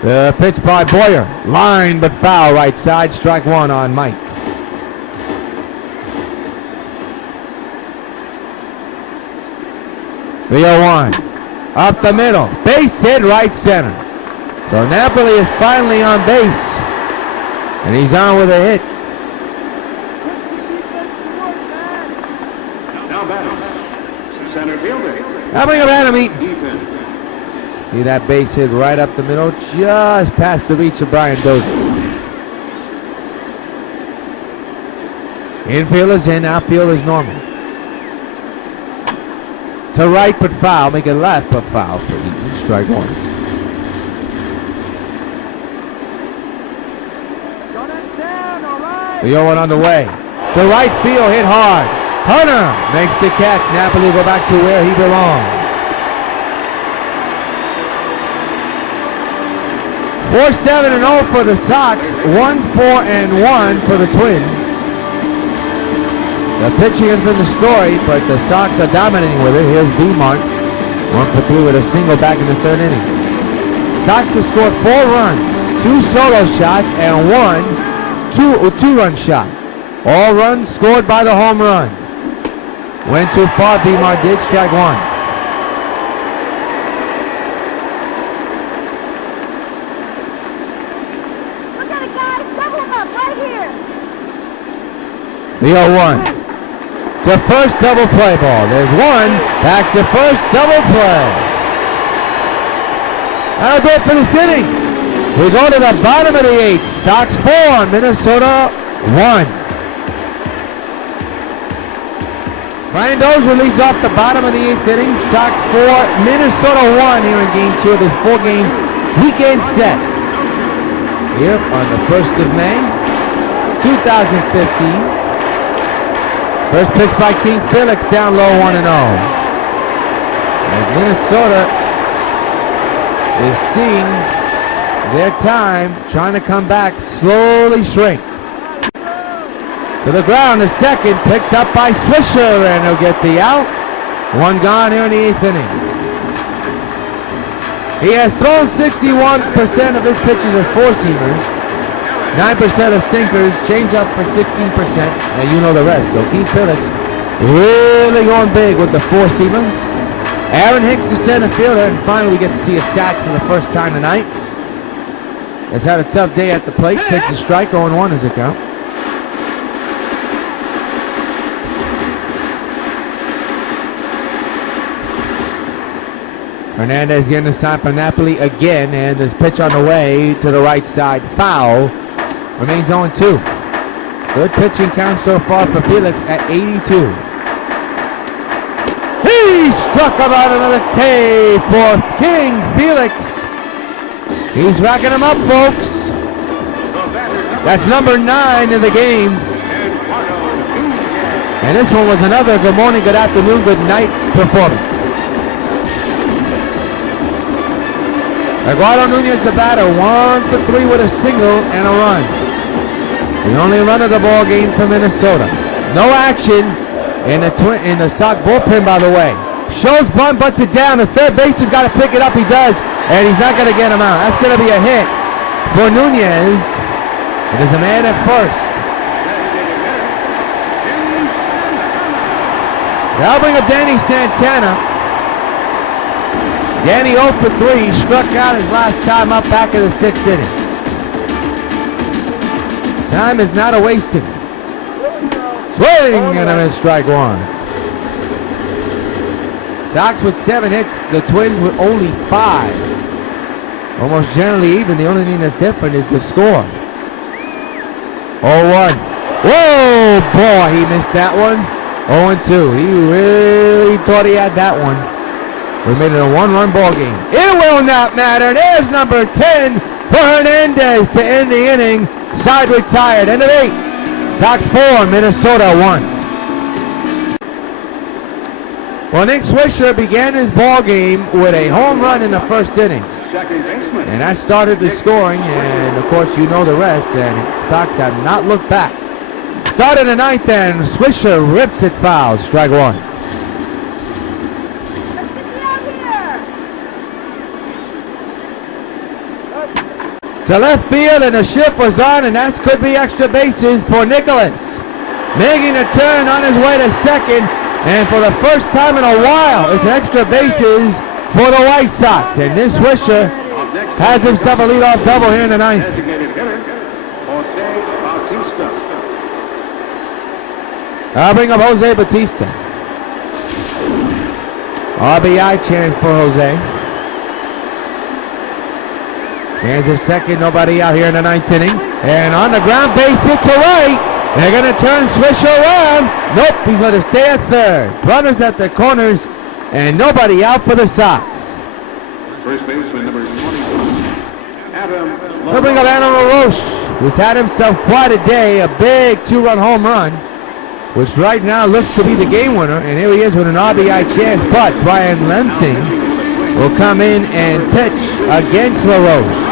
The pitch by Boyer. Line but foul right side. Strike one on Mike. The 0-1. Up the middle. Base hit right center. So Napoli is finally on base. And he's on with a hit. Now batting. Center fielder. Now bring him Adam Eaton. Eaton. See that base hit right up the middle, just past the reach of Brian Dozier. Infield is in, outfield is normal. To right but foul, make it left but foul for Eaton. Strike one. The 0-1 on the way. To right field, hit hard. Hunter makes the catch. Napoli go back to where he belongs. 4-7-0 for the Sox. 1-4-1 for the Twins. The pitching has been the story, but the Sox are dominating with it. Here's B-Mark. 1 for 3 with a single back in the third inning. Sox have scored 4 runs, 2 solo shots, and 1 two-run shot. All runs scored by the home run. Went too far, B-Mark did. Strike one. Look at it, guys. Double him up right here. The 0-1. To first, double play ball. There's one. Back to first, double play. That'll do it for this inning. We go to the bottom of the 8th. Sox 4, Minnesota 1. Brian Dozier leads off the bottom of the 8th inning. Sox 4, Minnesota 1 here in Game 2 of this 4-game weekend set. Here on the 1st of May, 2015. First pitch by King Felix, down low, 1-0. As Minnesota is seeing their time, trying to come back, slowly shrink. To the ground, the second, picked up by Swisher, and he'll get the out. One gone here in the 8th inning. He has thrown 61% of his pitches as four-seamers, 9% of sinkers, changeup for 16%, and you know the rest. So Keith Phillips really going big with the four-seamers. Aaron Hicks, the center fielder, and finally we get to see his stats for the first time tonight. Has had a tough day at the plate. Takes a strike, 0-1 as it count. Hernandez getting this time for Napoli again, and this pitch on the way to the right side, foul. Remains 0-2. Good pitching count so far for Felix at 82. He struck about another K for King Felix. He's racking them up, folks. That's number 9 in the game. And this one was another good morning, good afternoon, good night performance. Eduardo Nunez, the batter, 1 for 3 with a single and a run. The only run of the ball game for Minnesota. No action in the Sox bullpen, by the way. Schultz bunt, butts it down. The third baseman's got to pick it up. He does, and he's not going to get him out. That's going to be a hit for Nunez. It is a man at first. They'll bring up Danny Santana. Danny 0 for 3, struck out his last time up back in the 6th inning. Time is not a wasted. Swing and a miss, strike one. Sox with 7 hits, the Twins with only 5. Almost generally even, the only thing that's different is the score. 0-1. Whoa, boy, he missed that one. 0-2, he really thought he had that one. We made it a 1-run ball game. It will not matter. There's number 10 for Hernandez to end the inning. Side retired. End of 8. Sox 4, Minnesota 1. Well, Nick Swisher began his ball game with a home run in the first inning. And that started the scoring, and of course you know the rest, and Sox have not looked back. Started the 9th, and Swisher rips it foul. Strike one. to left field, and the shift was on, and that could be extra bases for Nicholas. Making a turn on his way to second, and for the first time in a while, it's extra bases for the White Sox. And this Swisher has himself a leadoff double here in the ninth. Designated hitter, Jose Bautista. I'll bring up Jose Bautista. RBI chant for Jose. Here's his second, nobody out here in the ninth inning. And on the ground, base hit to right. They're going to turn Swisher around. Nope, he's going to stay at third. Runners at the corners, and nobody out for the Sox. First baseman number 21, Adam. We'll bring up Adam LaRoche, who's had himself quite a day, a big 2-run home run, which right now looks to be the game winner. And here he is with an RBI chance, but Brian Lensing will come in and pitch against LaRoche.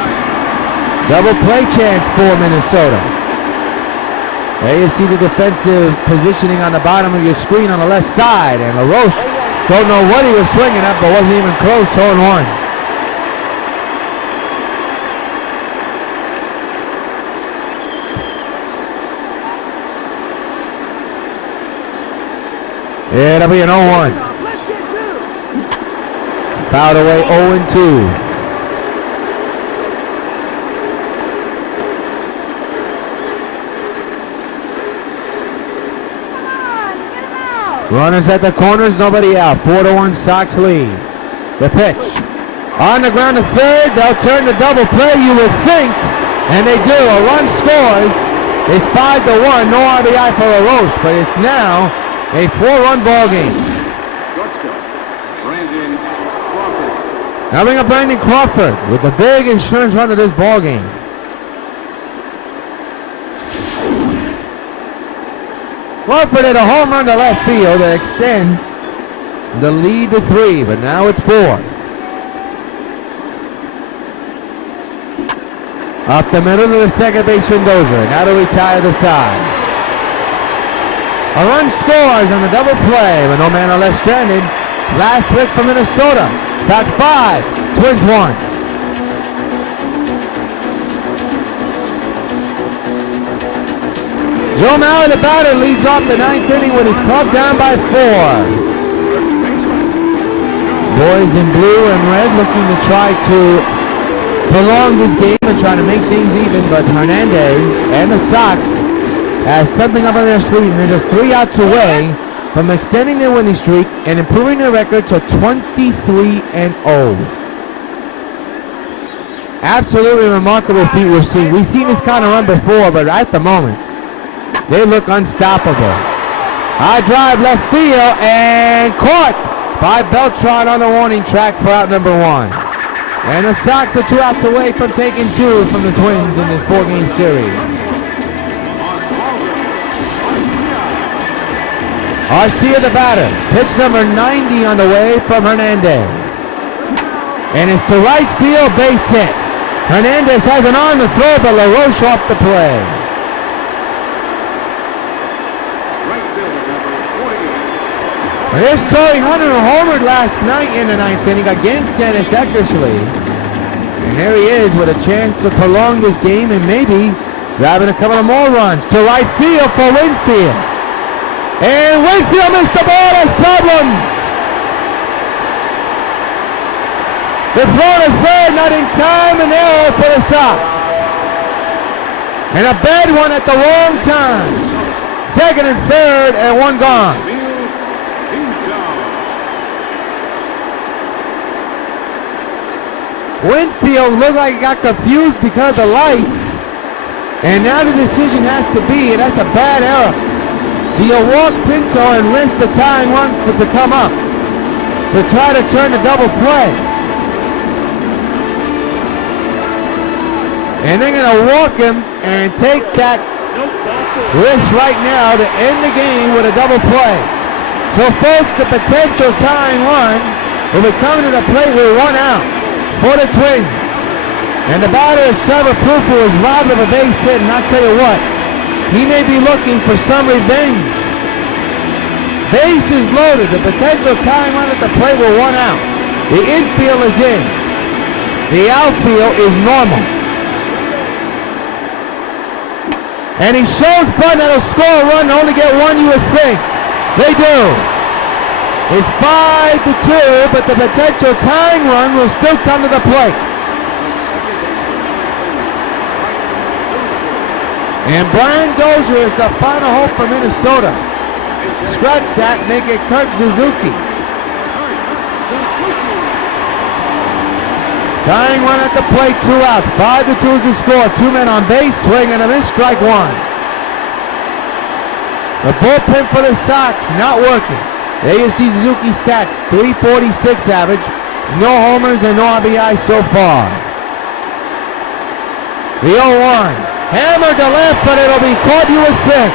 Double play chance for Minnesota. There you see the defensive positioning on the bottom of your screen on the left side. And LaRoche, don't know what he was swinging at, but wasn't even close, 0-1. It'll be an 0-1. Fouled away, 0-2. Runners at the corners, nobody out. 4-1 Sox lead. The pitch. On the ground to third, they'll turn the double play, you would think, and they do. A run scores. It's 5-1, no RBI for LaRoche, but it's now a 4-run ball game. Now bring up Brandon Crawford with the big insurance run of this ball game. Crawford hit a home run to left field to extend the lead to 3, but now it's 4. Up the middle to the second baseman Dozier. Now to retire the side. A run scores on the double play with no man or left stranded. Last lick for Minnesota. Sox 5, Twins 1. Joe Mauer, the batter, leads off the ninth inning with his club down by 4. Boys in blue and red looking to try to prolong this game and try to make things even, but Hernandez and the Sox has something up on their sleeve, and they're just 3 outs away from extending their winning streak and improving their record to 23-0. Absolutely remarkable feat we're seeing. We've seen this kind of run before, but at the moment, they look unstoppable. High drive left field and caught by Beltran on the warning track for out number 1. And the Sox are 2 outs away from taking 2 from the Twins in this 4-game series. Arcia the batter. Pitch number 90 on the way from Hernandez. And it's to right field, base hit. Hernandez has an arm to throw, but LaRoche off the play. There's Torrey Hunter, who homered last night in the ninth inning against Dennis Eckersley. And there he is with a chance to prolong this game and maybe driving a couple of more runs to right field for Winfield. And Winfield missed the ball, has problems. The throw to third, not in time, and error for the Sox. And a bad one at the wrong time. Second and third, and 1 gone. Winfield looked like he got confused because of the lights. And now the decision has to be, and that's a bad error. Do you walk Pinto and risk the tying run to come up to try to turn the double play? And they're going to walk him and take that risk right now to end the game with a double play. So folks, the potential tying run will be coming to the plate with 1 out for the Twins. And the batter is Trevor Pooh, who was robbed of a base hit, and I'll tell you what, he may be looking for some revenge. Base is loaded. The potential tying run at the plate with 1 out. The infield is in. The outfield is normal. And he shows Bud that'll score a run and only get one, you would think. They do. It's 5-2, but the potential tying run will still come to the plate. And Brian Dozier is the final hope for Minnesota. Scratch that, make it Kurt Suzuki. Tying run at the plate, 2 outs. 5-2 is the score. 2 men on base, swing and a miss, strike 1. The bullpen for the Sox not working. There you see Suzuki's stats, 346 average, no homers and no RBI so far. The 0-1. Hammered to left, but it'll be caught, you would think.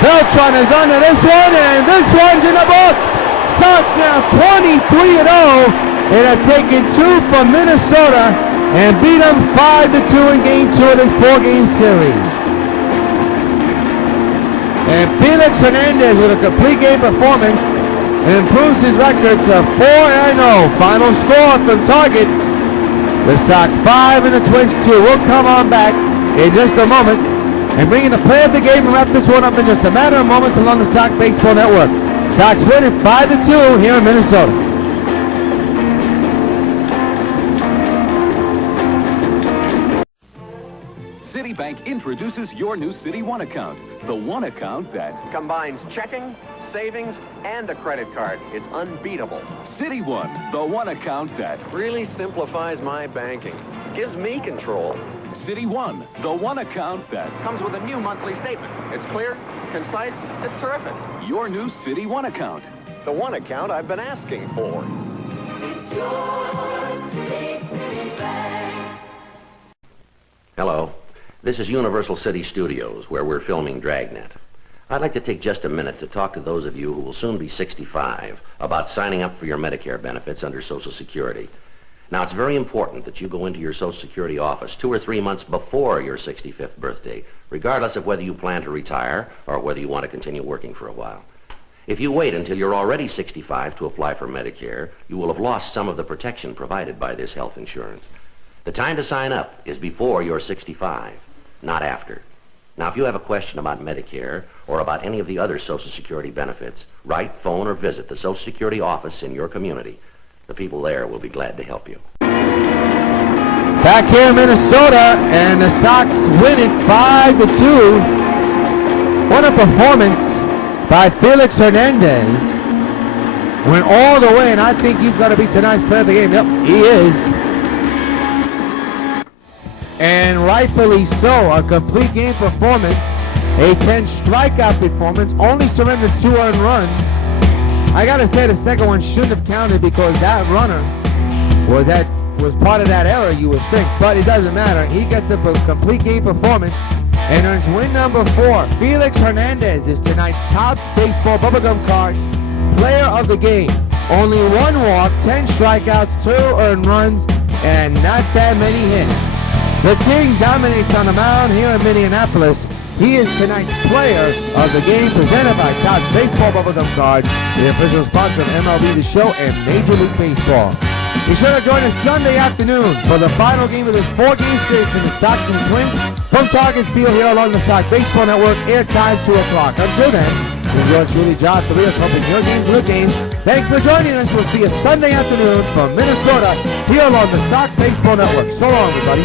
Beltran is under this one, and this one's in the books. Sox now 23-0. They have taken 2 from Minnesota and beat them 5-2 in Game 2 of this 4-game series. And Felix Hernandez with a complete game performance improves his record to 4-0. Final score from Target. The Sox 5 and the Twins 2. We'll come on back in just a moment and bring in the play of the game and wrap this one up in just a matter of moments along the Sox Baseball Network. Sox winning 5-2 here in Minnesota. Citibank introduces your new Citi One account. The one account that combines checking, savings, and a credit card. It's unbeatable. Citi One, the one account that really simplifies my banking. Gives me control. Citi One, the one account that comes with a new monthly statement. It's clear, concise, it's terrific. Your new Citi One account. The one account I've been asking for. It's your Citibank. Hello. This is Universal City Studios, where we're filming Dragnet. I'd like to take just a minute to talk to those of you who will soon be 65 about signing up for your Medicare benefits under Social Security. Now, it's very important that you go into your Social Security office 2 or 3 months before your 65th birthday, regardless of whether you plan to retire or whether you want to continue working for a while. If you wait until you're already 65 to apply for Medicare, you will have lost some of the protection provided by this health insurance. The time to sign up is before you're 65, not after. Now, if you have a question about Medicare or about any of the other Social Security benefits, write, phone, or visit the Social Security office in your community. The people there will be glad to help you. Back here in Minnesota, and the Sox win it 5-2. What a performance by Felix Hernandez. Went all the way, and I think he's going to be tonight's player of the game. Yep, he is. And rightfully so, a complete game performance, a 10 strikeout performance, only surrendered 2 earned runs. I gotta say the second one shouldn't have counted because that runner was part of that error, you would think, but it doesn't matter. He gets a complete game performance and earns win number 4. Felix Hernandez is tonight's top baseball bubblegum card player of the game. Only 1 walk, 10 strikeouts, 2 earned runs, and not that many hits. The King dominates on the mound here in Minneapolis. He is tonight's player of the game, presented by Todd's Baseball Bubblegum Card, the official sponsor of MLB The Show and Major League Baseball. Be sure to join us Sunday afternoon for the final game of this 4-game series between the Sox and Twins from Target Field here along the Sox Baseball Network, airtime 2 o'clock. Until then, this is yours truly, Josh the Rios, hoping your game's a good game. Thanks for joining us. We'll see you Sunday afternoon from Minnesota here along the Sox Baseball Network. So long, everybody.